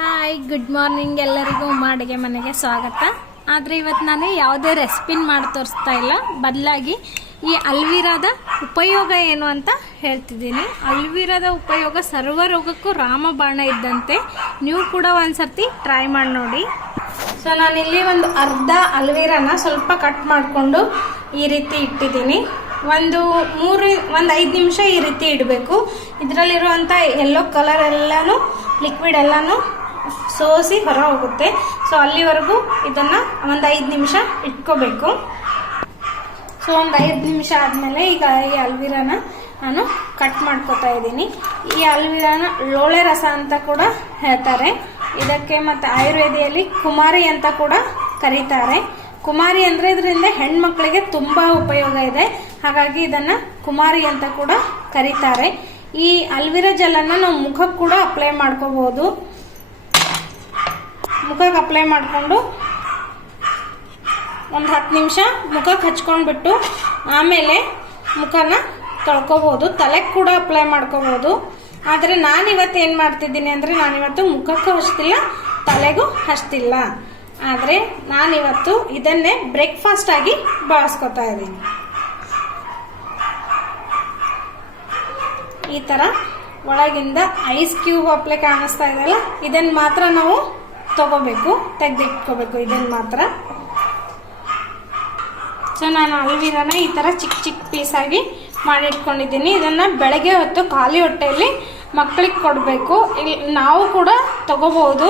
Hi good morning ಎಲ್ಲರಿಗೂ ಅಡುಗೆ ಮನೆಗೆ ಸ್ವಾಗತ. ಆದರೆ ಇವತ್ತು ನಾನು ಯಾವುದೇ ರೆಸಿಪಿನ ಮಾಡಿ ತೋರಿಸ್ತಾ ಇಲ್ಲ, ಬದಲಾಗಿ ಈ ಅಲ್ವೀರಾದ ಉಪಯೋಗ ಏನು ಅಂತ ಹೇಳ್ತಿದ್ದೀನಿ. ಅಲ್ವೀರಾದ ಉಪಯೋಗ ಸರ್ವ ರೋಗಕ್ಕೂ ರಾಮಬಾಣ ಇದ್ದಂತೆ. ನೀವು ಕೂಡ ಒಂದ್ಸರ್ತಿ ಟ್ರೈ ಮಾಡಿ ನೋಡಿ. ಸೊ ನಾನಿಲ್ಲಿ ಒಂದು ಅರ್ಧ ಅಲ್ವೀರಾನ ಸ್ವಲ್ಪ ಕಟ್ ಮಾಡಿಕೊಂಡು ಈ ರೀತಿ ಇಟ್ಟಿದ್ದೀನಿ. ಒಂದು 5 ನಿಮಿಷ ಈ ರೀತಿ ಇಡಬೇಕು. ಇದರಲ್ಲಿರುವಂಥ ಯೆಲ್ಲೋ ಕಲರ್ ಎಲ್ಲನೂ ಲಿಕ್ವಿಡ್ ಎಲ್ಲನೂ ಸೋಸಿ ಹೊರ ಹೋಗುತ್ತೆ. ಸೊ ಅಲ್ಲಿವರೆಗೂ ಇದನ್ನು ಒಂದು 5 ನಿಮಿಷ ಇಟ್ಕೋಬೇಕು. ಸೊ ಒಂದು 5 ನಿಮಿಷ ಆದಮೇಲೆ ಈಗ ಈ ಅಲ್ವೀರಾನ ನಾನು ಕಟ್ ಮಾಡ್ಕೋತಾ ಇದ್ದೀನಿ. ಈ ಅಲ್ವೀರಾನ ಲೋಳೆ ರಸ ಅಂತ ಕೂಡ ಹೇಳ್ತಾರೆ. ಇದಕ್ಕೆ ಮತ್ತು ಆಯುರ್ವೇದಿಯಲ್ಲಿ ಕುಮಾರಿ ಅಂತ ಕೂಡ ಕರೀತಾರೆ. ಕುಮಾರಿ ಅಂದರೆ ಇದರಿಂದ ಹೆಣ್ಮಕ್ಳಿಗೆ ತುಂಬ ಉಪಯೋಗ ಇದೆ, ಹಾಗಾಗಿ ಇದನ್ನು ಕುಮಾರಿ ಅಂತ ಕೂಡ ಕರೀತಾರೆ. ಈ ಅಲ್ವೀರಾ ಜೆಲ್ಲನ್ನು ನಾವು ಮುಖಕ್ಕೆ ಕೂಡ ಅಪ್ಲೈ ಮಾಡ್ಕೋಬಹುದು. ಮುಖಕ್ಕೆ ಅಪ್ಲೈ ಮಾಡಿಕೊಂಡು ಒಂದು 10 ನಿಮಿಷ ಮುಖಕ್ಕೆ ಹಚ್ಕೊಂಡ್ಬಿಟ್ಟು ಆಮೇಲೆ ಮುಖನ ತೊಳ್ಕೊಬೋದು. ತಲೆಗೆ ಕೂಡ ಅಪ್ಲೈ ಮಾಡ್ಕೋಬೋದು. ಆದರೆ ನಾನಿವತ್ತು ಏನು ಮಾಡ್ತಿದ್ದೀನಿ ಅಂದರೆ, ನಾನಿವತ್ತು ಮುಖಕ್ಕೂ ಹಚ್ತಿಲ್ಲ, ತಲೆಗೂ ಹಚ್ತಿಲ್ಲ. ಆದರೆ ನಾನಿವತ್ತು ಇದನ್ನೇ ಬ್ರೇಕ್ಫಾಸ್ಟ್ ಆಗಿ ಬಳಸ್ಕೊತಾ ಇದ್ದೀನಿ. ಈ ಥರ ಒಳಗಿಂದ ಐಸ್ ಕ್ಯೂಬ್ ಅಪ್ಲೆ ಕಾಣಿಸ್ತಾ ಇದೆಯಲ್ಲ, ಇದನ್ನು ಮಾತ್ರ ನಾವು ತಗೋಬೇಕು, ತೆಗೆದಿಟ್ಕೋಬೇಕು ಇದನ್ನು ಮಾತ್ರ. ಸೊ ನಾನು ಅಲ್ವೀರಾನ ಈ ಥರ ಚಿಕ್ಕ ಚಿಕ್ಕ ಪೀಸಾಗಿ ಮಾಡಿಟ್ಕೊಂಡಿದ್ದೀನಿ. ಇದನ್ನು ಬೆಳಗ್ಗೆ ಹೊತ್ತು ಖಾಲಿ ಹೊಟ್ಟೆಯಲ್ಲಿ ಮಕ್ಕಳಿಗೆ ಕೊಡಬೇಕು. ನಾವು ಕೂಡ ತಗೋಬಹುದು,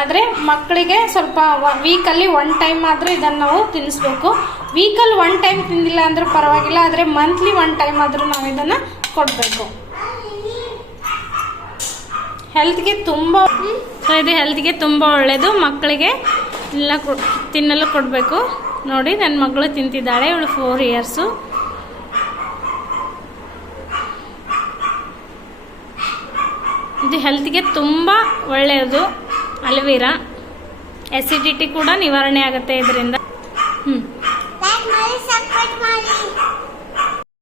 ಆದರೆ ಮಕ್ಕಳಿಗೆ ಸ್ವಲ್ಪ ವೀಕಲ್ಲಿ 1 ಟೈಮ್ ಆದರೂ ಇದನ್ನು ನಾವು ತಿನ್ನಿಸ್ಬೇಕು. ವೀಕಲ್ಲಿ 1 ಟೈಮ್ ತಿಂದಿಲ್ಲ ಅಂದರೂ ಪರವಾಗಿಲ್ಲ, ಆದರೆ ಮಂತ್ಲಿ 1 ಟೈಮ್ ಆದರೂ ನಾವು ಇದನ್ನು ಕೊಡಬೇಕು. ಹೆಲ್ತ್ಗೆ ತುಂಬ ಇದು ಹೆಲ್ತ್ಗೆ ತುಂಬ ಒಳ್ಳೆಯದು. ಮಕ್ಕಳಿಗೆ ಎಲ್ಲ ತಿನ್ನಲು ಕೊಡಬೇಕು. ನೋಡಿ, ನನ್ನ ಮಗಳು ತಿಂತಿದ್ದಾಳೆ, ಇವಳು 4 ಇಯರ್ಸು. ಇದು ಹೆಲ್ತ್ಗೆ ತುಂಬ ಒಳ್ಳೆಯದು ಅಲ್ವೀರಾ. ಎಸಿಡಿಟಿ ಕೂಡ ನಿವಾರಣೆ ಆಗುತ್ತೆ ಇದರಿಂದ.